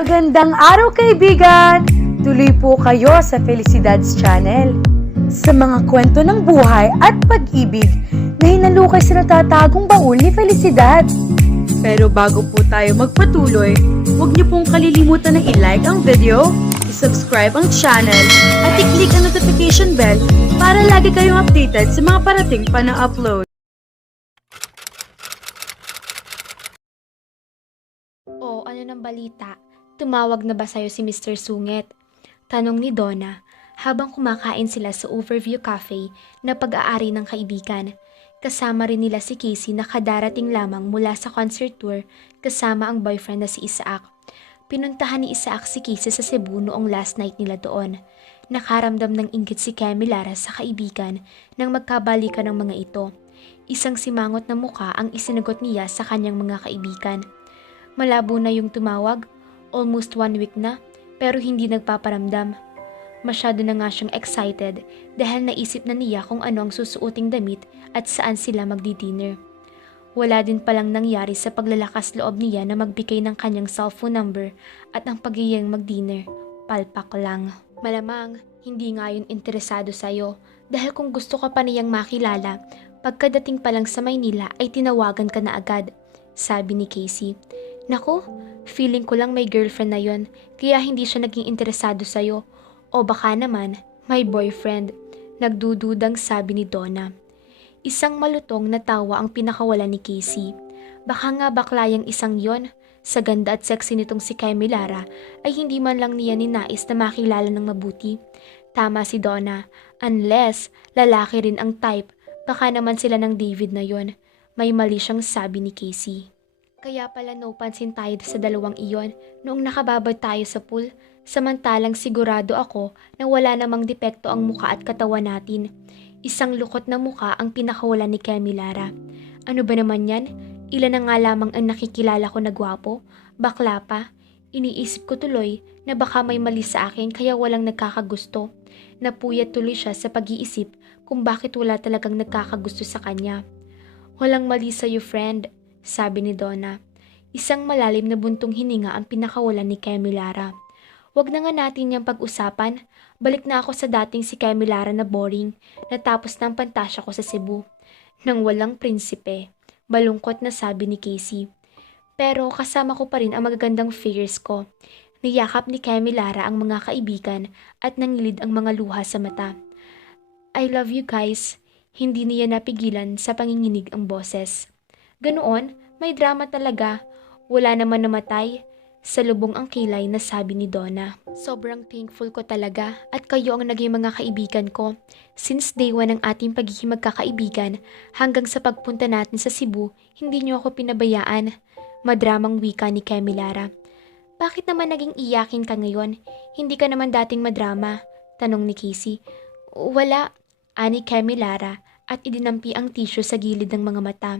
Magandang araw kaibigan! Tuloy po kayo sa Felicidad's Channel. Sa mga kwento ng buhay at pag-ibig na hinalukay sa natatagong baul ni Felicidad. Pero bago po tayo magpatuloy, huwag niyo pong kalilimutan na i-like ang video, i-subscribe ang channel, at i-click ang notification bell para lagi kayong updated sa mga parating pa na upload. O ano ng balita? Tumawag na ba sa'yo si Mr. Sungit? Tanong ni Donna habang kumakain sila sa Overview Cafe na pag-aari ng kaibigan. Kasama rin nila si Casey na kadarating lamang mula sa concert tour kasama ang boyfriend na si Isaac. Pinuntahan ni Isaac si Casey sa Cebu noong last night nila doon. Nakaramdam ng inggit si Kemi Lara sa kaibigan nang magkabalikan ng mga ito. Isang simangot na muka ang isinagot niya sa kanyang mga kaibigan. Malabo na yung tumawag, almost 1 week na, pero hindi nagpaparamdam. Masyado na nga siyang excited dahil naisip na niya kung ano ang susuoting damit at saan sila magdi-dinner. Wala din palang nangyari sa paglalakas loob niya na magbigay ng kanyang cellphone number at ang pagiging mag-dinner. Palpak lang. Malamang, hindi nga yun interesado sa'yo dahil kung gusto ka pa niyang makilala, pagkadating pa lang sa Maynila ay tinawagan ka na agad, sabi ni Casey. Naku, feeling ko lang may girlfriend na yon, kaya hindi siya naging interesado sa'yo. O baka naman, may boyfriend. Nagdududang sabi ni Donna. Isang malutong na tawa ang pinakawalan ni Casey. Baka nga baklayang isang yon. Sa ganda at sexy nitong si Kemi Lara ay hindi man lang niya ninais na makilala ng mabuti. Tama si Donna, unless lalaki rin ang type, baka naman sila ng David na yon. May mali siyang sabi ni Casey. Kaya pala no pansin tayo sa dalawang iyon noong nakababad tayo sa pool, samantalang sigurado ako na wala namang depekto ang muka at katawan natin. Isang lukot na muka ang pinakawalan ni Kemi Lara. Ano ba naman yan? Ilan na nga lamang ang nakikilala ko na gwapo? Bakla pa? Iniisip ko tuloy na baka may mali sa akin kaya walang nagkakagusto. Napuyat tuloy siya sa pag-iisip kung bakit wala talagang nagkakagusto sa kanya. Walang mali sa'yo, friend, sabi ni Donna. Isang malalim na buntong hininga ang pinakawalan ni Kemi Lara. Huwag na nga natin niyang pag-usapan. Balik na ako sa dating si Kemi Lara na boring, natapos na ang pantasya ko sa Cebu. Nang walang prinsipe, balungkot na sabi ni Casey. Pero kasama ko pa rin ang magagandang figures ko. Niyakap ni Kemi Lara ang mga kaibigan at nangilid ang mga luha sa mata. I love you guys. Hindi niya napigilan sa panginginig ang boses. Ganoon, may drama talaga. Wala naman namatay. Sa lubong ang kilay na sabi ni Donna. Sobrang thankful ko talaga at kayo ang naging mga kaibigan ko. Since day 1 ng ating pagiging magkakaibigan hanggang sa pagpunta natin sa Cebu, hindi niyo ako pinabayaan. Madramang wika ni Kemi Lara. Bakit naman naging iyakin ka ngayon? Hindi ka naman dating madrama, tanong ni Casey. Wala, ani Kemi Lara at idinampi ang tissue sa gilid ng mga mata.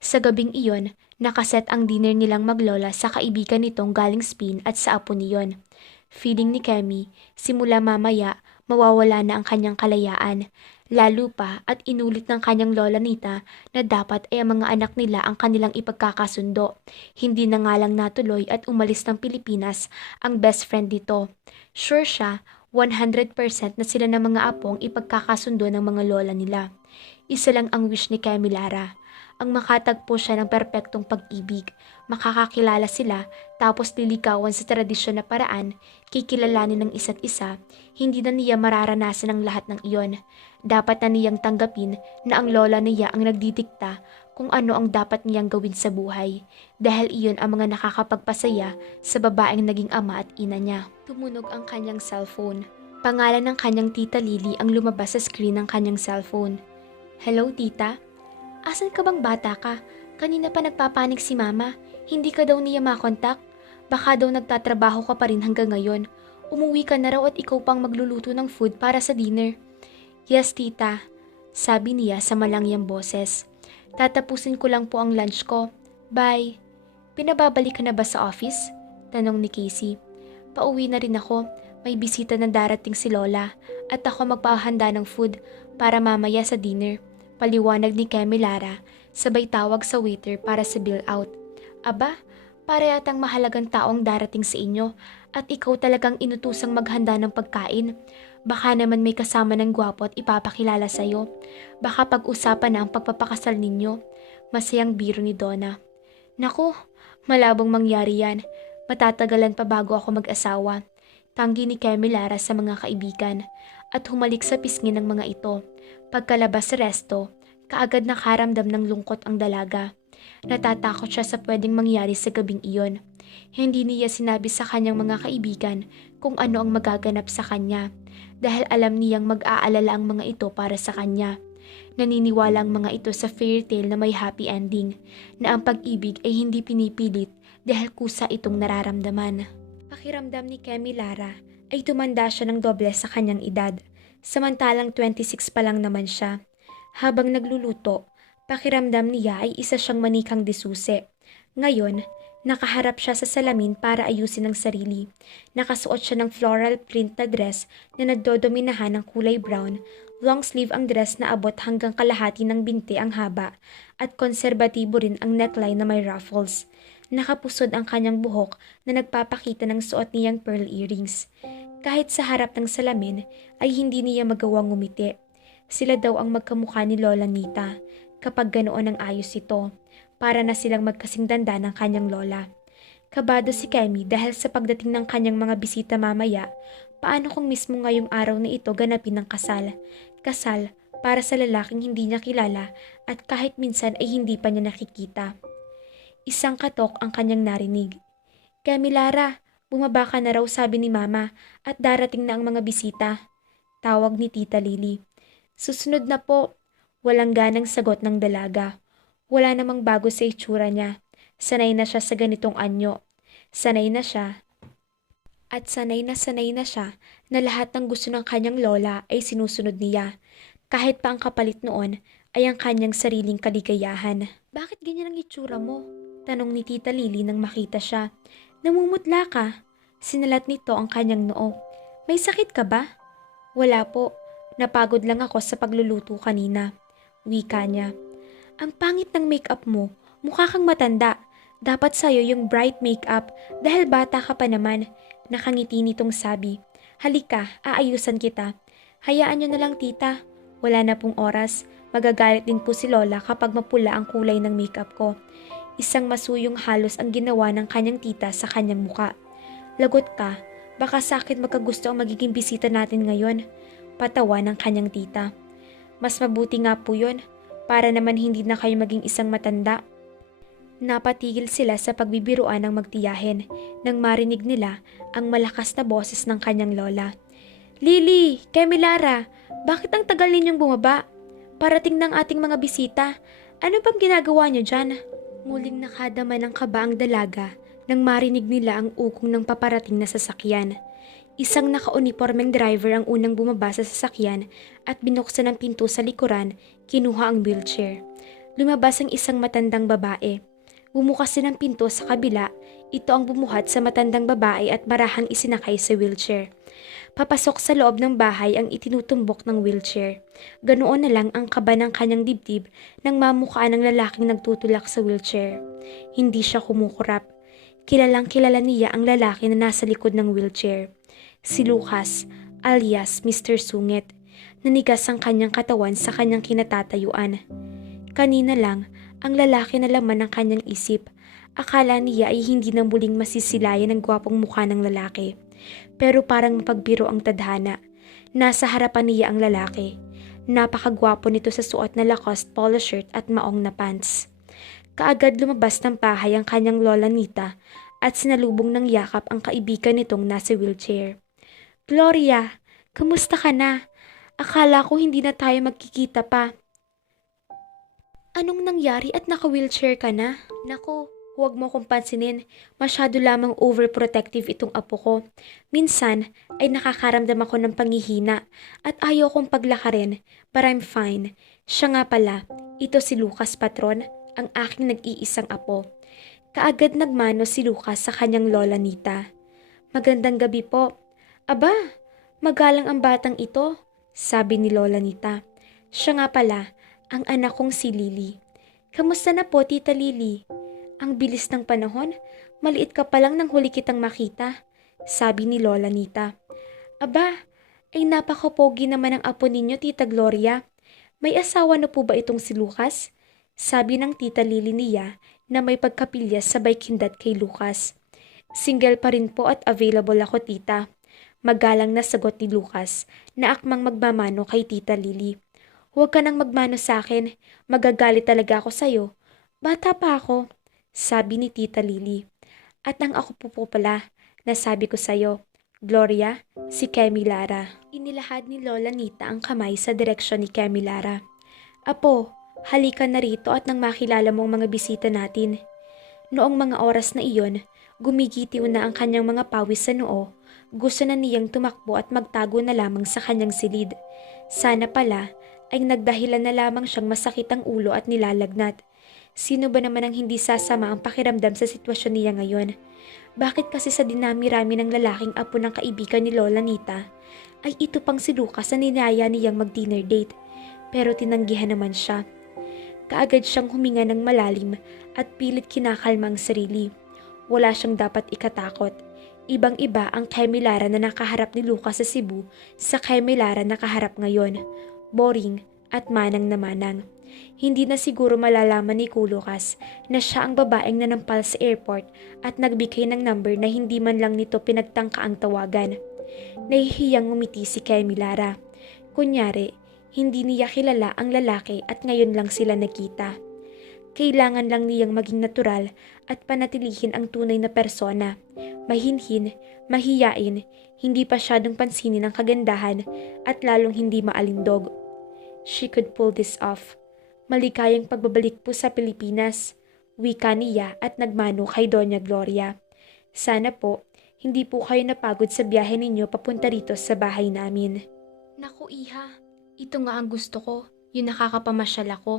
Sa gabing iyon, nakaset ang dinner nilang maglola sa kaibigan nitong galing Spain at sa apo niyon. Feeling ni Kemi, simula mamaya, mawawala na ang kanyang kalayaan. Lalo pa at inulit ng kanyang lola nita na dapat ay ang mga anak nila ang kanilang ipagkakasundo. Hindi na nga lang natuloy at umalis ng Pilipinas ang best friend nito. Sure siya, 100% na sila ng mga apong ipagkakasundo ng mga lola nila. Isa lang ang wish ni Kemi Lara. Ang makatagpo siya ng perpektong pag-ibig, makakakilala sila, tapos lilikawan sa tradisyon na paraan, kikilalanin ng isa't isa, hindi na niya mararanasan ang lahat ng iyon. Dapat na niyang tanggapin na ang lola niya ang nagdidikta kung ano ang dapat niyang gawin sa buhay, dahil iyon ang mga nakakapagpasaya sa babaeng naging ama at ina niya. Tumunog ang kanyang cellphone. Pangalan ng kanyang tita Lily ang lumabas sa screen ng kanyang cellphone. Hello, tita? Asan ka bang bata ka? Kanina pa nagpapanik si mama. Hindi ka daw niya makontak. Baka daw nagtatrabaho ka pa rin hanggang ngayon. Umuwi ka na raw at ikaw pang magluluto ng food para sa dinner. Yes, tita, sabi niya sa malangyang boses. Tatapusin ko lang po ang lunch ko. Bye. Pinababalik ka na ba sa office? Tanong ni Casey. Pauwi na rin ako. May bisita na darating si Lola at ako magpahanda ng food para mamaya sa dinner. Paliwanag ni Kemi Lara, sabay tawag sa waiter para sa bill out. Aba, Para yatang mahalagang taong darating sa inyo at ikaw talagang inutusang maghanda ng pagkain. Baka naman may kasama ng gwapo at ipapakilala sa'yo. Baka pag-usapan na ang pagpapakasal ninyo. Masayang biro ni Donna. Naku, malabong mangyari yan. Matatagalan pa bago ako mag-asawa. Tanggi ni Kemilara sa mga kaibigan at humalik sa pisngi ng mga ito. Pagkalabas sa resto, kaagad nakaramdam ng lungkot ang dalaga. Natatakot siya sa pwedeng mangyari sa gabing iyon. Hindi niya sinabi sa kanyang mga kaibigan kung ano ang magaganap sa kanya dahil alam niyang mag-aalala ang mga ito para sa kanya. Naniniwala ang mga ito sa fairy tale na may happy ending, na ang pag-ibig ay hindi pinipilit dahil kusa itong nararamdaman. Pakiramdam ni Kemilara ay tumanda siya ng doble sa kanyang edad, samantalang 26 pa lang naman siya. Habang nagluluto, pakiramdam niya ay isa siyang manikang disuse. Ngayon, nakaharap siya sa salamin para ayusin ang sarili. Nakasuot siya ng floral print na dress na nagdodominahan ng kulay brown. Long sleeve ang dress na abot hanggang kalahati ng binti ang haba at konserbatibo rin ang neckline na may ruffles. Nakapusod ang kanyang buhok na nagpapakita ng suot niyang pearl earrings. Kahit sa harap ng salamin ay hindi niya magawang ngumiti. Sila daw ang magkamukha ni Lola Nita. Kapag ganoon ang ayos ito, para na silang magkasing danda ng kanyang lola. Kabado si Kemi dahil sa pagdating ng kanyang mga bisita mamaya, paano kung mismo ngayong araw na ito ganapin ng kasal? Kasal para sa lalaking hindi niya kilala at kahit minsan ay hindi pa niya nakikita. Isang katok ang kanyang narinig. Kemi Lara, bumaba ka na raw sabi ni Mama at darating na ang mga bisita. Tawag ni Tita Lily. Susunod na po. Walang ganang sagot ng dalaga. Wala namang bago sa itsura niya. Sanay na siya sa ganitong anyo. Sanay na siya. At sanay na siya na lahat ng gusto ng kanyang lola ay sinusunod niya. Kahit pa ang kapalit noon ay ang kanyang sariling kaligayahan. Bakit ganyan ang itsura mo? Tanong ni Tita Lily nang makita siya. Namumutla ka. Sinalat nito ang kanyang noo. May sakit ka ba? Wala po. Napagod lang ako sa pagluluto kanina. Wika niya. Ang pangit ng makeup mo. Mukha kang matanda. Dapat sa'yo yung bright makeup dahil bata ka pa naman. Nakangiti nitong sabi. Halika, aayusan kita. Hayaan niyo na lang tita. Wala na pong oras. Magagalit din po si Lola kapag mapula ang kulay ng makeup ko. Isang masuyong halos ang ginawa ng kanyang tita sa kanyang muka. Lagot ka. Baka sa akin magkagusto ang magiging bisita natin ngayon. Patawa ng kanyang tita. Mas mabuti nga po yun, para naman hindi na kayo maging isang matanda. Napatigil sila sa pagbibiruan ng magtiyahin nang marinig nila ang malakas na boses ng kanyang lola. Lily, Kemilara, bakit ang tagal ninyong bumaba? Parating ng ating mga bisita. Ano bang ginagawa niyo dyan? Muling nakadama ng kaba ang dalaga nang marinig nila ang ukong ng paparating na sasakyan. Isang naka-uniformeng driver ang unang bumaba sa sasakyan at binuksan ang pinto sa likuran, kinuha ang wheelchair. Lumabas ang isang matandang babae. Bumukas din ang pinto sa kabila, ito ang bumuhat sa matandang babae at marahang isinakay sa wheelchair. Papasok sa loob ng bahay ang itinutumbok ng wheelchair. Ganoon na lang ang kaba ng kanyang dibdib nang mamukhaan ng lalaking nagtutulak sa wheelchair. Hindi siya kumukurap. Kilalang kilala niya ang lalaki na nasa likod ng wheelchair. Si Lucas, alias Mr. Sungit. Nanigas ang kanyang katawan sa kanyang kinatatayuan. Kanina lang, ang lalaki na laman ng kanyang isip. Akala niya ay hindi na muling masisilayan ang gwapong mukha ng lalaki. Pero parang mapagbiro ang tadhana. Nasa harapan niya ang lalaki. Napakagwapo nito sa suot na Lacoste polo shirt at maong na pants. Kaagad lumabas ng bahay ang kanyang lola Nita at sinalubong ng yakap ang kaibigan nitong nasa wheelchair. Gloria, kamusta ka na? Akala ko hindi na tayo magkikita pa. Anong nangyari at naka-wheelchair ka na? Naku, huwag mo kong pansinin. Masyado lamang overprotective itong apo ko. Minsan ay nakakaramdam ako ng panghihina at ayaw kong paglakarin, but I'm fine. Siya nga pala, ito si Lucas Patron, ang aking nag-iisang apo. Kaagad nagmano si Lucas sa kanyang lola Nita. Magandang gabi po. Aba, magalang ang batang ito, sabi ni Lola Nita. Siya nga pala, ang anak kong si Lily. Kamusta na po, Tita Lily? Ang bilis ng panahon, Maliit ka pa lang nang huli kitang makita, sabi ni Lola Nita. Aba, ay napakapogi naman ang apo ninyo, Tita Gloria. May asawa na po ba itong si Lucas? Sabi ng Tita Lily niya na may pagkapilya sabay kindat kay Lucas. Single pa rin po at available ako, Tita. Magalang na sagot ni Lucas na akmang magmamano kay Tita Lily. Huwag ka nang magmano sa akin, magagalit talaga ako sa'yo. Bata pa ako, sabi ni Tita Lily. At ang ako po pala, nasabi ko sa'yo, Gloria, si Kemi Lara. Inilahad ni Lola Nita ang kamay sa direksyon ni Kemi Lara. Apo, halika na rito at nang makilala mo ang mga bisita natin. Noong mga oras na iyon, gumigitiw na ang kanyang mga pawis sa noo. Gusto na niyang tumakbo at magtago na lamang sa kanyang silid. Sana pala ay nagdahilan na lamang siyang masakit ang ulo at nilalagnat. Sino ba naman ang hindi sasama ang pakiramdam sa sitwasyon niya ngayon? Bakit kasi sa dinami-rami ng lalaking apo ng kaibigan ni Lola Nita, ay ito pang si Lucas na ninaya niyang mag-dinner date? Pero tinanggihan naman siya. Kaagad siyang huminga ng malalim at pilit kinakalma ang sarili. Wala siyang dapat ikatakot. Ibang-iba ang Kemi Lara na nakaharap ni Lucas sa Cebu sa Kemi Lara na nakaharap ngayon. Boring at manang na manang. Hindi na siguro malalaman ni Lucas na siya ang babaeng nanampal sa airport at nagbigay ng number na hindi man lang nito pinagtangka ang tawagan. Nahihiyang ngumiti si Kemi Lara. Kunyari, hindi niya kilala ang lalaki at ngayon lang sila nakita. Kailangan lang niyang maging natural at panatilihin ang tunay na persona. Mahinhin, mahiyain, hindi pasyadong pansinin ang kagandahan at lalong hindi maalindog. She could pull this off. Maligayang pagbabalik po sa Pilipinas, wika niya at nagmano kay Doña Gloria. Sana po, hindi po kayo napagod sa biyahe ninyo papunta rito sa bahay namin. Naku Iha, ito nga ang gusto ko, yung nakakapamasyal ako.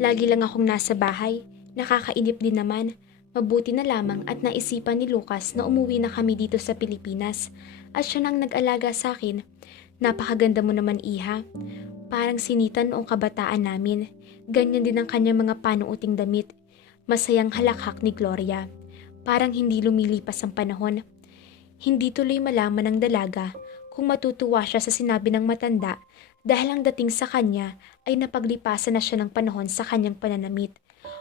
Lagi lang akong nasa bahay, nakakainip din naman. Mabuti na lamang at naisipan ni Lucas na umuwi na kami dito sa Pilipinas at siya nang nag-alaga sa akin. Napakaganda mo naman Iha. Parang sinitan noong kabataan namin. Ganyan din ang kanyang mga panuuting damit. Masayang halakhak ni Gloria. Parang hindi lumilipas ang panahon. Hindi tuloy malaman ng dalaga kung matutuwa siya sa sinabi ng matanda dahil ang dating sa kanya ay napaglipasan na siya ng panahon sa kanyang pananamit.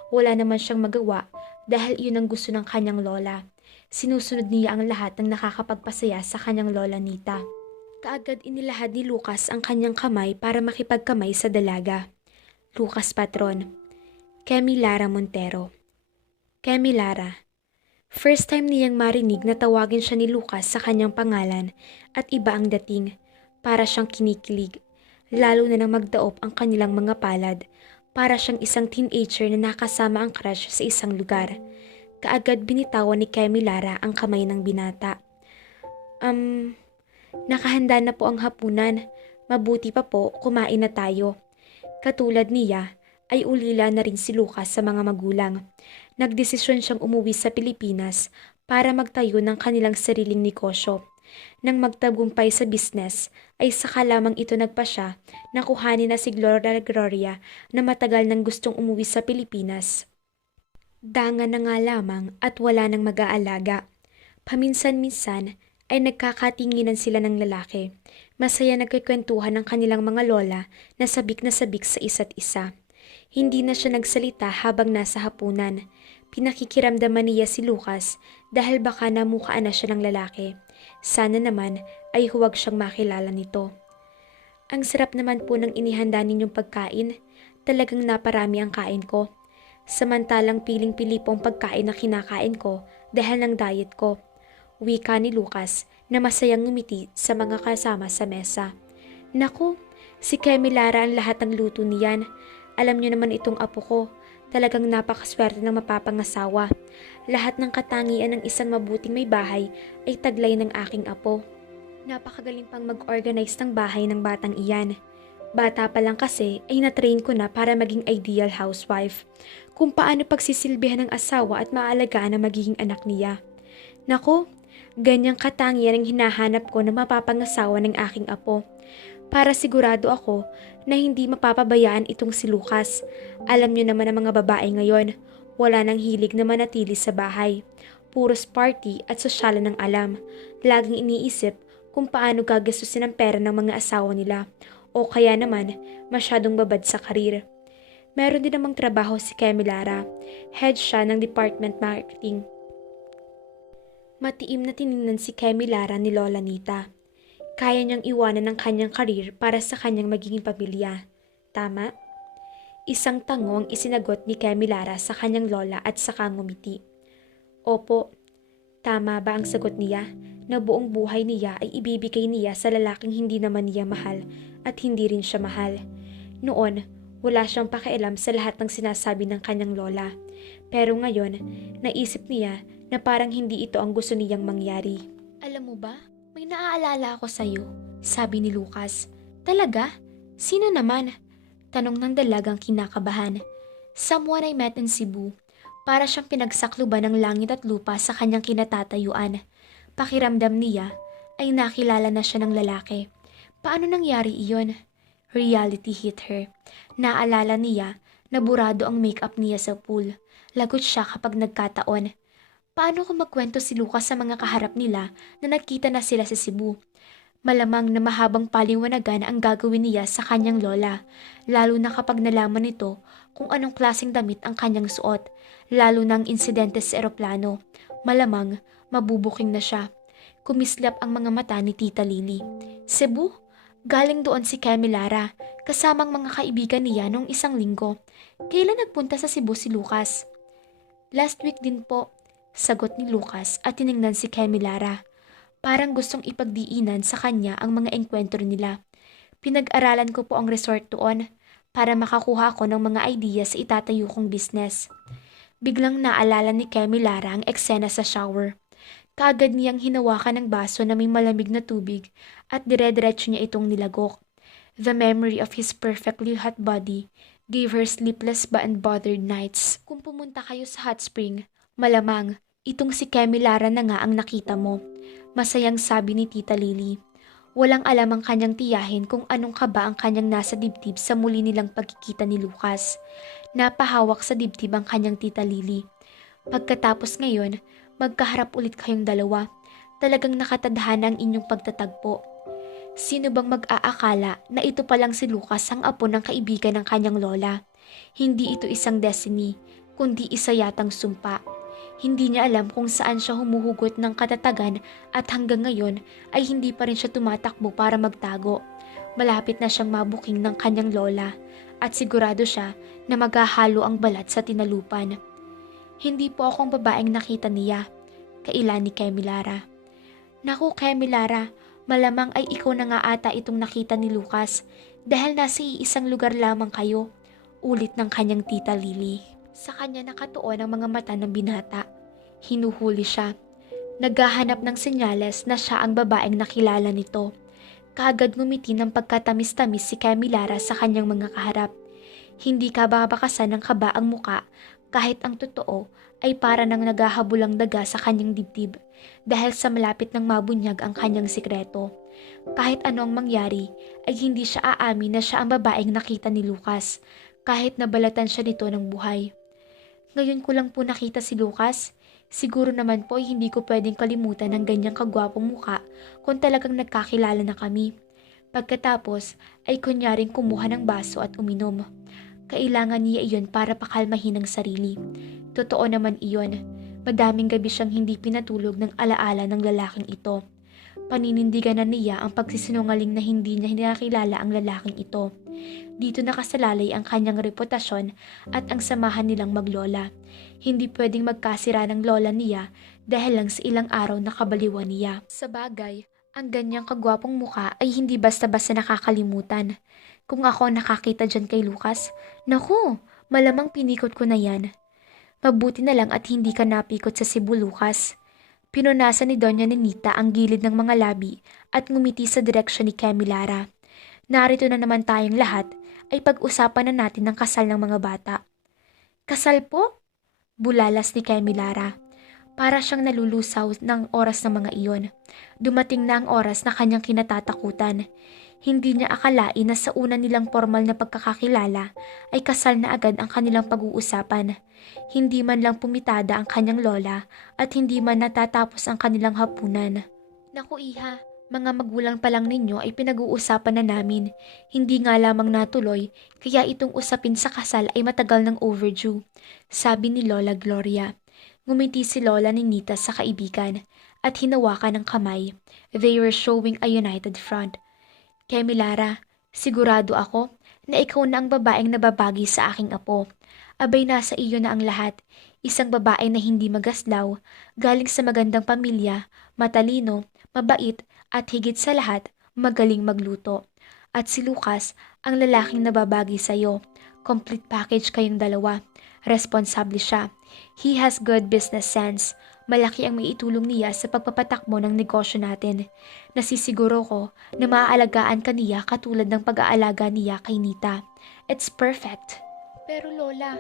Wala naman siyang magawa dahil iyon ang gusto ng kanyang lola. Sinusunod niya ang lahat ng nakakapagpasaya sa kanyang Lola Nita. Kaagad inilahad ni Lucas ang kanyang kamay para makipagkamay sa dalaga. Lucas Patron, Kemi Lara Montero. Kemi Lara. First time niyang marinig na tawagin siya ni Lucas sa kanyang pangalan at iba ang dating. Para siyang kinikilig. Lalo na nang magdaop ang kanilang mga palad. Para siyang isang teenager na nakasama ang crush sa isang lugar. Kaagad binitawan ni Kemi Lara ang kamay ng binata. Nakahanda na po ang hapunan. Mabuti pa po, kumain na tayo. Katulad niya, ay ulila na rin si Lucas sa mga magulang. Nagdesisyon siyang umuwi sa Pilipinas para magtayo ng kanilang sariling negosyo. Nang magtagumpay sa business, ay saka lamang ito nagpasya na kuhanin na si Gloria na matagal nang gustong umuwi sa Pilipinas. Danga na nga lamang at wala nang mag-aalaga. Paminsan-minsan ay nagkakatinginan sila ng lalaki. Masaya nagkikwentuhan ng kanilang mga lola na sabik sa isa't isa. Hindi na siya nagsalita habang nasa hapunan. Pinakikiramdaman niya si Lucas dahil baka namukhaan na siya ng lalaki. Sana naman ay huwag siyang makilala nito. Ang sarap naman po ng inihanda ninyong pagkain. Talagang naparami ang kain ko. Samantalang piling-pili po ang pagkain na kinakain ko dahil ng diet ko. Wika ni Lucas na masayang ngumiti sa mga kasama sa mesa. Naku, si Kemi Lara ang lahat ng luto niyan. Alam niyo naman itong apo ko. Talagang napakaswerte ng mapapangasawa. Lahat ng katangian ng isang mabuting may bahay ay taglay ng aking apo. Napakagaling pang mag-organize ng bahay ng batang iyan. Bata pa lang kasi ay natrain ko na para maging ideal housewife. Kung paano pagsisilbihan ng asawa at maalagaan ang magiging anak niya. Naku, ganyang katangian ang hinahanap ko na mapapangasawa ng aking apo. Para sigurado ako na hindi mapapabayaan itong si Lucas. Alam niyo naman ang mga babae ngayon, wala nang hilig na manatili sa bahay. Puros party at sosyalan ng alam. Laging iniisip kung paano gagastusin ang pera ng mga asawa nila o kaya naman masyadong babad sa karir. Meron din namang trabaho si Kemi Lara. Head siya ng Department Marketing. Matiim na tiningnan si Kemi Lara ni Lola Nita. Kaya niyang iwanan ang kanyang karir para sa kanyang magiging pamilya. Tama? Isang tango ang isinagot ni Kemi Lara sa kanyang lola at saka ngumiti. Opo, tama ba ang sagot niya na buong buhay niya ay ibibigay niya sa lalaking hindi naman niya mahal at hindi rin siya mahal. Noon, wala siyang pakialam sa lahat ng sinasabi ng kanyang lola. Pero ngayon, naisip niya na parang hindi ito ang gusto niyang mangyari. Alam mo ba, may naaalala ako sa'yo, sabi ni Lucas. Talaga? Sino naman? Tanong ng dalagang kinakabahan. Someone I met in Cebu. Para siyang pinagsakluban ng langit at lupa sa kanyang kinatatayuan. Pakiramdam niya ay nakilala na siya ng lalaki. Paano nangyari iyon? Reality hit her. Naalala niya na burado ang makeup niya sa pool. Lagot siya kapag nagkataon. Paano kung magkwento si Lucas sa mga kaharap nila na nagkita na sila sa Cebu? Malamang na mahabang paliwanagan ang gagawin niya sa kanyang lola, lalo na kapag nalaman nito kung anong klaseng damit ang kanyang suot, lalo na ang insidente sa eroplano. Malamang mabubuking na siya. Kumislap ang mga mata ni Tita Lily. Cebu? Galing doon si Kemi Lara, kasamang mga kaibigan niya noong isang linggo. Kailan nagpunta sa Cebu si Lucas? Last week din po, sagot ni Lucas at tiningnan si Kemi Lara. Parang gustong ipagdiinan sa kanya ang mga engkwentro nila. Pinag-aralan ko po ang resort doon para makakuha ko ng mga idea sa itatayo kong business. Biglang naalala ni Kemi Lara ang eksena sa shower. Kaagad niyang hinawakan ng baso na may malamig na tubig at dire-diretso niya itong nilagok. The memory of his perfectly hot body gave her sleepless but unbothered nights. Kung pumunta kayo sa hot spring, malamang itong si Kemi Lara na nga ang nakita mo. Masayang sabi ni Tita Lily. Walang alam ang kanyang tiyahin kung anong kaba ang kanyang nasa dibdib sa muli nilang pagkikita ni Lucas. Napahawak sa dibdib ang kanyang Tita Lily. Pagkatapos ngayon, magkaharap ulit kayong dalawa. Talagang nakatadhana ang inyong pagtatagpo. Sino bang mag-aakala na ito palang si Lucas ang apo ng kaibigan ng kanyang lola? Hindi ito isang destiny, kundi isa yatang sumpa. Hindi niya alam kung saan siya humuhugot ng katatagan at hanggang ngayon ay hindi pa rin siya tumatakbo para magtago. Malapit na siyang mabuking ng kanyang lola at sigurado siya na maghahalo ang balat sa tinalupan. Hindi po akong babaeng nakita niya, kaila ni Kemi Lara. Naku Kemi Lara, malamang ay ikaw na nga ata itong nakita ni Lucas dahil nasa iisang lugar lamang kayo, ulit ng kanyang Tita Lily. Sa kanya nakatuon ang mga mata ng binata. Hinuhuli siya. Naghahanap ng senyales na siya ang babaeng nakilala nito. Kaagad ngumiti ng pagkatamis-tamis si Kemi Lara sa kanyang mga kaharap. Hindi ka babakasan ng kaba ang muka kahit ang totoo ay para nang naghahabulang daga sa kanyang dibdib dahil sa malapit ng mabunyag ang kanyang sikreto. Kahit ano ang mangyari ay hindi siya aamin na siya ang babaeng nakita ni Lucas kahit nabalatan siya nito ng buhay. Ngayon ko lang po nakita si Lucas. Siguro naman po ay hindi ko pwedeng kalimutan ang ganyang kagwapong muka kung talagang nagkakilala na kami. Pagkatapos ay kunyaring kumuha ng baso at uminom. Kailangan niya iyon para pakalmahin ang sarili. Totoo naman iyon. Madaming gabi siyang hindi pinatulog ng alaala ng lalaking ito. Paninindigan na niya ang pagsisinungaling na hindi niya nakilala ang lalaking ito. Dito nakasalalay ang kanyang reputasyon at ang samahan nilang maglola. Hindi pwedeng magkasira ng lola niya dahil lang sa ilang araw na kabaliwan niya. Sa bagay, ang ganyang kagwapong muka ay hindi basta-basta nakakalimutan. Kung ako nakakita dyan kay Lucas, naku, malamang pinikot ko na yan. Mabuti na lang at hindi ka napikot sa Cebu, Lucas. Pinunasan ni Doña Nenita ang gilid ng mga labi at ngumiti sa direksyon ni Kemi Lara. Narito na naman tayong lahat ay pag-usapan na natin ang kasal ng mga bata. Kasal po? Bulalas ni Kemi Lara. Para siyang nalulusaw ng oras ng mga iyon. Dumating na ang oras na kanyang kinatatakutan. Hindi niya akalain na sa una nilang formal na pagkakakilala ay kasal na agad ang kanilang pag-uusapan. Hindi man lang pumitada ang kanyang lola at hindi man natatapos ang kanilang hapunan. Naku iha, mga magulang pa lang ninyo ay pinag-uusapan na namin. Hindi nga lamang natuloy, kaya itong usapin sa kasal ay matagal ng overdue, sabi ni Lola Gloria. Ngumiti si Lola Ninita sa kaibigan at hinawakan ng kamay. They were showing a united front. Kemi Lara, sigurado ako na ikaw na ang babaeng nababagi sa aking apo. Abay nasa iyo na ang lahat. Isang babae na hindi magaslaw, galing sa magandang pamilya, matalino, mabait at higit sa lahat, magaling magluto. At si Lucas, ang lalaking nababagi sa iyo. Complete package kayong dalawa. Responsable siya. He has good business sense. Malaki ang maiitulong niya sa pagpapatakbo ng negosyo natin. Nasisiguro ko na maaalagaan ka niya katulad ng pag-aalaga niya kay Nita. It's perfect. Pero Lola,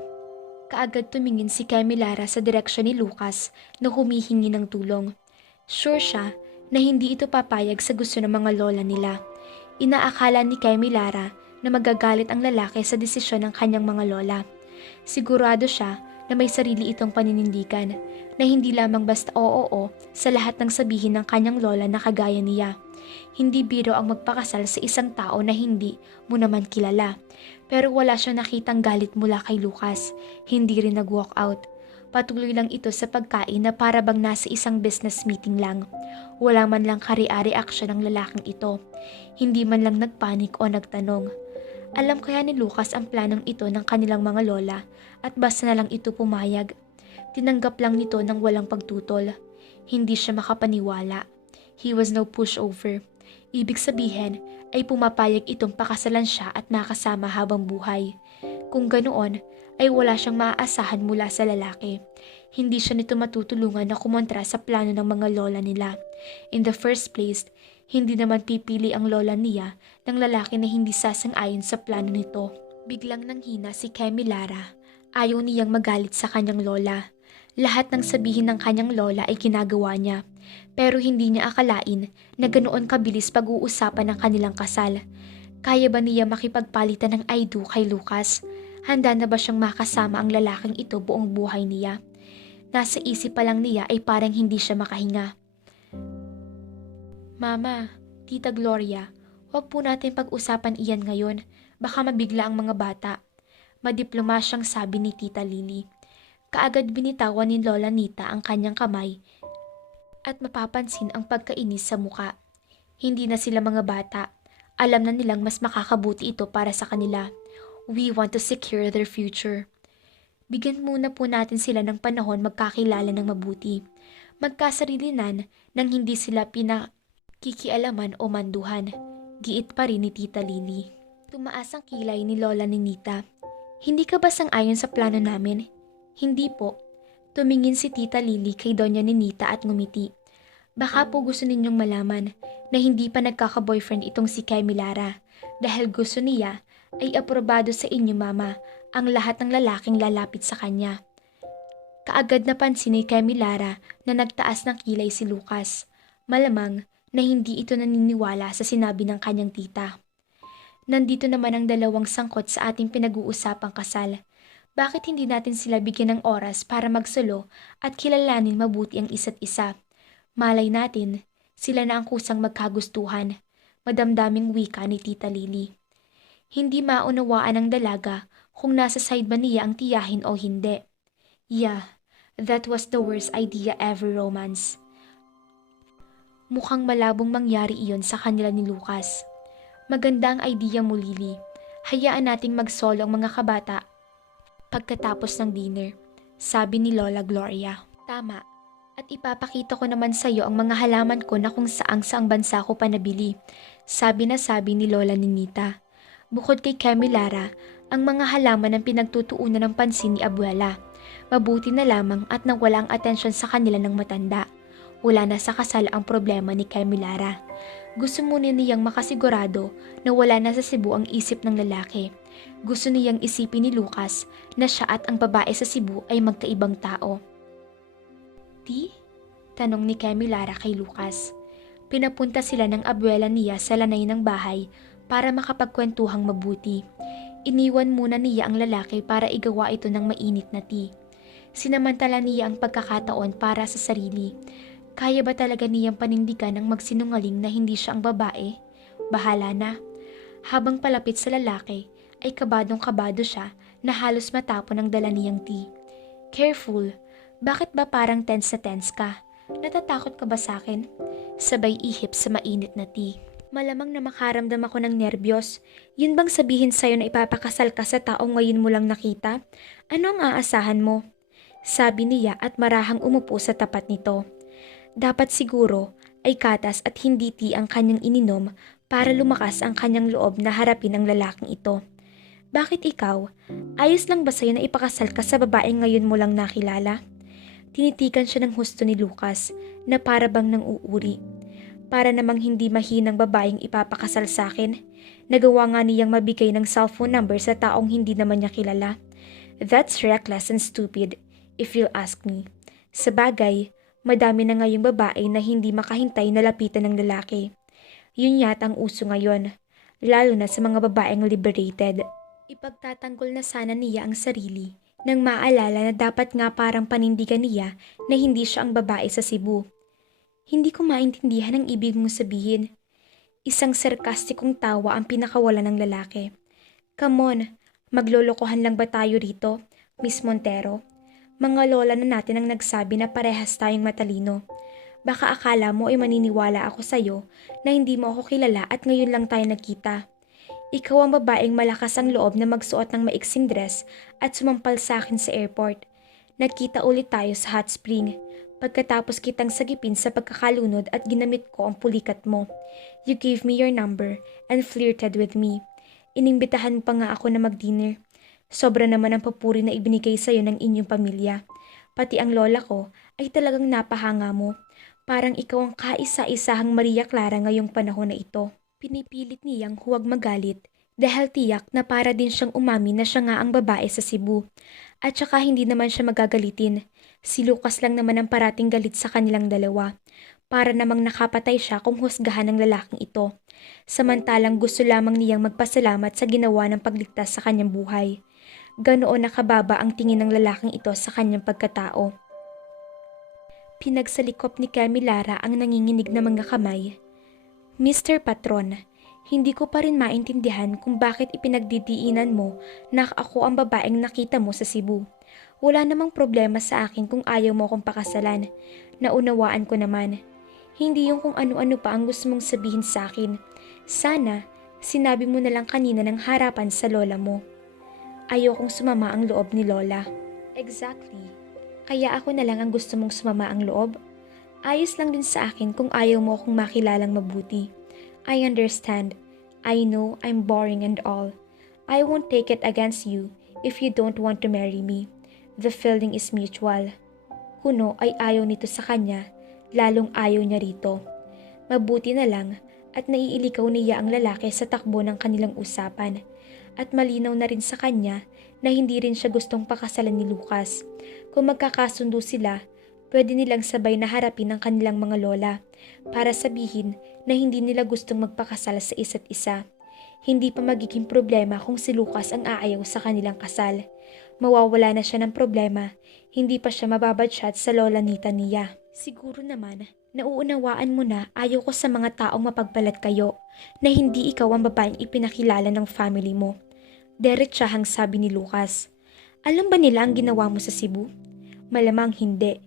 kaagad tumingin si Kemi Lara sa direksyon ni Lucas na humihingi ng tulong. Sure siya na hindi ito papayag sa gusto ng mga lola nila. Inaakala ni Kemi Lara na magagalit ang lalaki sa desisyon ng kanyang mga lola. Sigurado siya na may sarili itong paninindigan, na hindi lamang basta oo sa lahat ng sabihin ng kanyang lola na kagaya niya. Hindi biro ang magpakasal sa isang tao na hindi mo naman kilala. Pero wala siyang nakitang galit mula kay Lucas. Hindi rin nag-walk out. Patuloy lang ito sa pagkain na para bang nasa isang business meeting lang. Wala man lang kari-reaction ng lalaking ito. Hindi man lang nagpanik o nagtanong. Alam kaya ni Lucas ang planong ito ng kanilang mga lola at basta na lang ito pumayag. Tinanggap lang nito ng walang pagtutol. Hindi siya makapaniwala. He was no pushover. Ibig sabihin ay pumapayag itong pakasalan siya at makasama habang buhay. Kung ganoon ay wala siyang maaasahan mula sa lalaki. Hindi siya nito matutulungan na kumontra sa plano ng mga lola nila. In the first place, hindi naman pipili ang lola niya ng lalaki na hindi sasang-ayon sa plano nito. Biglang nanghina si Kemi Lara. Ayaw niyang magalit sa kanyang lola. Lahat ng sabihin ng kanyang lola ay ginagawa niya. Pero hindi niya akalain na ganoon kabilis pag-uusapan ng kanilang kasal. Kaya ba niya makipagpalitan ng I do kay Lucas? Handa na ba siyang makasama ang lalaking ito buong buhay niya? Nasa isip pa lang niya ay parang hindi siya makahinga. Mama, Tita Gloria, huwag po natin pag-usapan iyan ngayon. Baka mabigla ang mga bata. Madiplomasyang sabi ni Tita Lily. Kaagad binitawan ni Lola Nita ang kanyang kamay at mapapansin ang pagkainis sa muka. Hindi na sila mga bata. Alam na nilang mas makakabuti ito para sa kanila. We want to secure their future. Bigyan muna po natin sila ng panahon magkakilala ng mabuti. Magkasarilinan nang hindi sila kikialaman o manduhan. Giit pa rin ni Tita Lily. Tumaas ang kilay ni Lola Ninita. Hindi ka ba sang-ayon sa plano namin? Hindi po. Tumingin si Tita Lily kay Doña Ninita at ngumiti. Baka po gusto ninyong malaman na hindi pa nagkaka-boyfriend itong si Kemi Lara. Dahil gusto niya ay aprobado sa inyo mama ang lahat ng lalaking lalapit sa kanya. Kaagad napansin ni Kemi Lara na nagtaas ng kilay si Lucas. Malamang na hindi ito naniniwala sa sinabi ng kanyang tita. Nandito naman ang dalawang sangkot sa ating pinag-uusapang kasal. Bakit hindi natin sila bigyan ng oras para magsulo at kilalanin mabuti ang isa't isa? Malay natin, sila na ang kusang magkagustuhan. Madamdaming wika ni Tita Lily. Hindi maunawaan ng dalaga kung nasa side ba niya ang tiyahin o hindi. Yeah, that was the worst idea ever, Romance. Mukhang malabong mangyari iyon sa kanila ni Lucas. Maganda ang idea mo, Lily. Hayaan nating magsolo ang mga kabata pagkatapos ng dinner, sabi ni Lola Gloria. Tama. At ipapakita ko naman sa iyo ang mga halaman ko na kung saang bansa ko pa nabili, sabi ni Lola Ninita. Bukod kay Kemi Lara, ang mga halaman ang pinagtutuunan ng pansin ni Abuela. Mabuti na lamang at nawala ang atensyon sa kanila ng matanda. Wala na sa kasal ang problema ni Kemi Lara. Gusto muna niyang makasigurado na wala na sa Cebu ang isip ng lalaki. Gusto niyang isipin ni Lucas na siya at ang babae sa Cebu ay magkaibang tao. Ti? Tanong ni Kemi Lara kay Lucas. Pinapunta sila ng abuela niya sa lanay ng bahay para makapagkwentuhang mabuti. Iniwan muna niya ang lalaki para igawa ito ng mainit na tea. Sinamantala niya ang pagkakataon para sa sarili. Kaya ba talaga niyang panindigan ang magsinungaling na hindi siya ang babae? Bahala na. Habang palapit sa lalaki, ay kabadong-kabado siya na halos matapon ang dala niyang tea. Careful, bakit ba parang tense na tense ka? Natatakot ka ba sa akin? Sabay ihip sa mainit na tea. Malamang na makaramdam ako ng nerbiyos. Yun bang sabihin sa'yo na ipapakasal ka sa taong ngayon mo lang nakita? Ano ang aasahan mo? Sabi niya at marahang umupo sa tapat nito. Dapat siguro ay katas at hindi tea ang kanyang ininom para lumakas ang kanyang loob na harapin ang lalaking ito. Bakit ikaw? Ayos lang ba sa'yo na ipakasal ka sa babaeng ngayon mo lang nakilala? Tinitikan siya ng husto ni Lucas na para bang nang uuri. Para namang hindi mahinang babaeng ipapakasal sa akin. Nagawa nga niyang mabigay ng cellphone number sa taong hindi naman niya kilala. That's reckless and stupid, if you'll ask me. Sabagay, madami na ngayong babae na hindi makahintay na lapitan ng lalaki. Yun yata ang uso ngayon, lalo na sa mga babaeng liberated. Ipagtatanggol na sana niya ang sarili nang maalala na dapat nga parang panindigan niya na hindi siya ang babae sa Cebu. Hindi ko maintindihan ang ibig mong sabihin. Isang sarkastikong tawa ang pinakawala ng lalaki. Come on, maglolokohan lang ba tayo rito, Miss Montero? Mga lola na natin ang nagsabi na parehas tayong matalino. Baka akala mo ay maniniwala ako sa'yo na hindi mo ako kilala at ngayon lang tayo nagkita. Ikaw ang babaeng malakas ang loob na magsuot ng maiksing dress at sumampal sa akin sa airport. Nagkita ulit tayo sa hot spring. Pagkatapos kitang sagipin sa pagkakalunod at ginamit ko ang pulikat mo. You gave me your number and flirted with me. Inimbitahan pa nga ako na mag-dinner. Sobra naman ang papuri na ibinigay sa'yo ng inyong pamilya. Pati ang lola ko ay talagang napahanga mo. Parang ikaw ang kaisa-isahang Maria Clara ngayong panahon na ito. Pinipilit niyang huwag magalit dahil tiyak na para din siyang umamin na siya nga ang babae sa Cebu. At saka hindi naman siya magagalitin. Si Lucas lang naman ang parating galit sa kanilang dalawa. Para namang nakapatay siya kung husgahan ng lalaking ito. Samantalang gusto lamang niyang magpasalamat sa ginawa ng pagligtas sa kanyang buhay. Ganoon nakababa ang tingin ng lalaking ito sa kanyang pagkatao. Pinagsalikop ni Camilara ang nanginginig na mga kamay. Mr. Patron, hindi ko pa rin maintindihan kung bakit ipinagdidiinan mo na ako ang babaeng nakita mo sa Cebu. Wala namang problema sa akin kung ayaw mo akong pakasalan. Naunawaan ko naman. Hindi yung kung ano-ano pa ang gusto mong sabihin sa akin. Sana, sinabi mo na lang kanina ng harapan sa lola mo. Ayokong sumama ang loob ni Lola. Exactly. Kaya ako na lang ang gusto mong sumama ang loob. Ayos lang din sa akin kung ayaw mo akong makilalang mabuti. I understand. I know I'm boring and all. I won't take it against you if you don't want to marry me. The feeling is mutual. Kuno ay ayaw nito sa kanya, lalong ayaw niya rito. Mabuti na lang at naiilikaw niya ang lalaki sa takbo ng kanilang usapan. At malinaw na rin sa kanya na hindi rin siya gustong pakasalan ni Lucas. Kung magkakasundo sila, pwede nilang sabay na harapin ang kanilang mga lola para sabihin na hindi nila gustong magpakasal sa isa't isa. Hindi pa magiging problema kung si Lucas ang aayaw sa kanilang kasal. Mawawala na siya ng problema, hindi pa siya mababadshot sa lola nita niya. Siguro naman, nauunawaan mo na ayaw ko sa mga taong mapagbalat kayo na hindi ikaw ang babaeng ipinakilala ng family mo. Diretsahang sabi ni Lucas. Alam ba nila ang ginawa mo sa Cebu? Malamang hindi.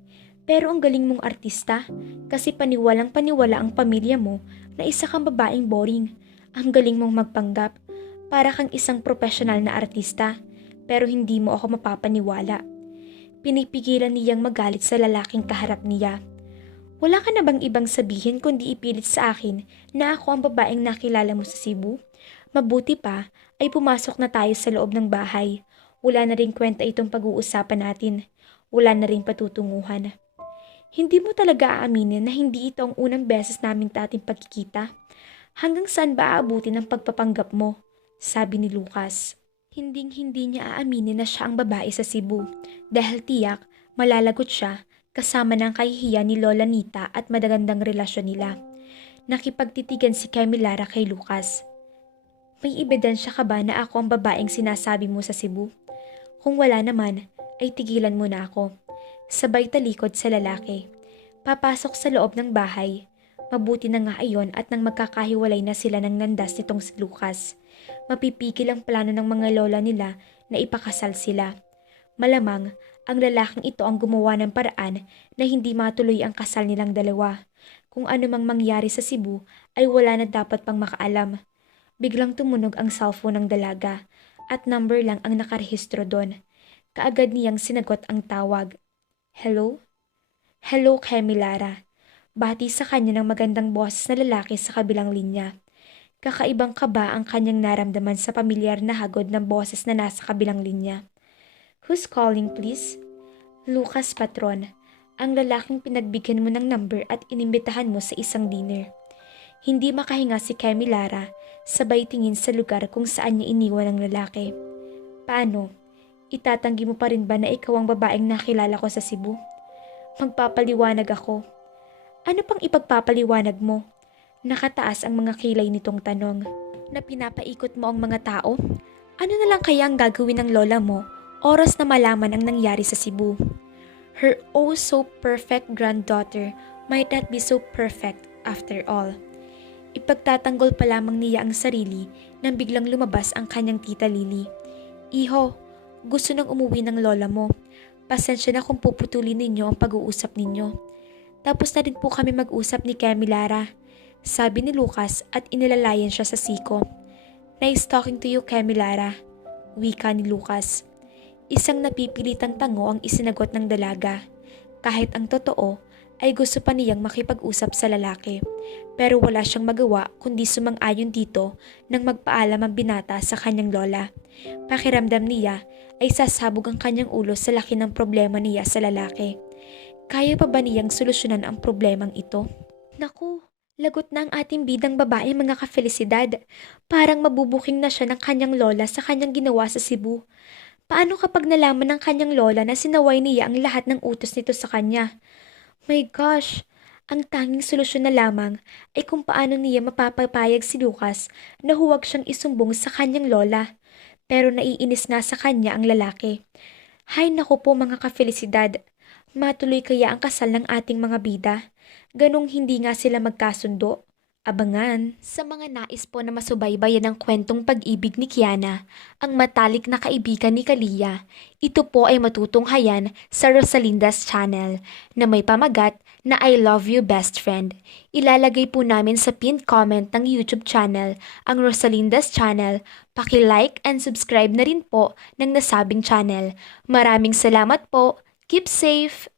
Pero ang galing mong artista kasi paniwalang paniwala ang pamilya mo na isa kang babaeng boring. Ang galing mong magpanggap. Para kang isang profesional na artista pero hindi mo ako mapapaniwala. Pinipigilan niyang magalit sa lalaking kaharap niya. Wala ka na bang ibang sabihin kundi ipilit sa akin na ako ang babaeng nakilala mo sa Cebu? Mabuti pa ay pumasok na tayo sa loob ng bahay. Wala na rin kwenta itong pag-uusapan natin. Wala na rin patutunguhan. Hindi mo talaga aaminin na hindi ito ang unang beses naming dating pagkikita. Hanggang saan ba aabutin ang pagpapanggap mo? Sabi ni Lucas. Hinding-hindi niya aaminin na siya ang babae sa Cebu dahil tiyak malalagot siya kasama ng kahihiyan ni Lola Nita at madagandang relasyon nila. Nakipagtitigan si Camilara kay Lucas. May ebidensya ka ba na ako ang babaeng sinasabi mo sa Cebu? Kung wala naman, ay tigilan mo na ako. Sabay talikod sa lalaki. Papasok sa loob ng bahay. Mabuti na nga ayon at nang magkakahiwalay na sila ng landas nitong si Lucas. Mapipigil ang plano ng mga lola nila na ipakasal sila. Malamang, ang lalaking ito ang gumawa ng paraan na hindi matuloy ang kasal nilang dalawa. Kung ano mang mangyari sa Cebu ay wala na dapat pang makaalam. Biglang tumunog ang cellphone ng dalaga at number lang ang nakarehistro doon. Kaagad niyang sinagot ang tawag. Hello? Hello, Kemi Lara. Bati sa kanya ng magandang boses na lalaki sa kabilang linya. Kakaibang kaba ang kanyang naramdaman sa pamilyar na hagod ng boses na nasa kabilang linya. Who's calling, please? Lucas, patron. Ang lalaking pinagbigyan mo ng number at inimbitahan mo sa isang dinner. Hindi makahinga si Kemi Lara, sabay tingin sa lugar kung saan niya iniwan ang lalaki. Paano? Itatanggi mo pa rin ba na ikaw ang babaeng nakilala ko sa Cebu? Magpapaliwanag ako. Ano pang ipagpapaliwanag mo? Nakataas ang mga kilay nitong tanong. Na pinapaikot mo ang mga tao? Ano na lang kaya ang gagawin ng lola mo oras na malaman ang nangyari sa Cebu? Her oh so perfect granddaughter might not be so perfect after all. Ipagtatanggol pa lamang niya ang sarili nang biglang lumabas ang kanyang tita Lily. Iho, gusto nang umuwi ng lola mo. Pasensya na kung puputulin ninyo ang pag-uusap ninyo. Tapos na rin po kami mag-usap ni Kemi Lara, sabi ni Lucas at inilalayan siya sa siko. Nice talking to you, Kemi Lara, wika ni Lucas. Isang napipilitang tango ang isinagot ng dalaga. Kahit ang totoo, ay gusto pa niyang makipag-usap sa lalaki. Pero wala siyang magawa kundi sumang-ayon dito nang magpaalam ang binata sa kanyang lola. Pakiramdam niya ay sasabog ang kanyang ulo sa laki ng problema niya sa lalaki. Kaya pa ba niyang solusyonan ang problemang ito? Naku, lagot na ang ating bidang babae mga kafelisidad. Parang mabubuking na siya ng kanyang lola sa kanyang ginawa sa Cebu. Paano kapag nalaman ng kanyang lola na sinaway niya ang lahat ng utos nito sa kanya? My gosh, ang tanging solusyon na lamang ay kung paano niya mapapapayag si Lucas na huwag siyang isumbong sa kanyang lola. Pero naiinis nga sa kanya ang lalaki. Hay naku po mga kafelisidad, matuloy kaya ang kasal ng ating mga bida? Ganong hindi nga sila magkasundo? Abangan. Sa mga nais po na masubaybayan ng kwentong pag-ibig ni Kiana, ang matalik na kaibigan ni Kalia, ito po ay matutunghayan sa Rosalinda's channel na may pamagat na I Love You Best Friend. Ilalagay po namin sa pinned comment ng YouTube channel ang Rosalinda's channel. Paki-like and subscribe na rin po ng nasabing channel. Maraming salamat po. Keep safe!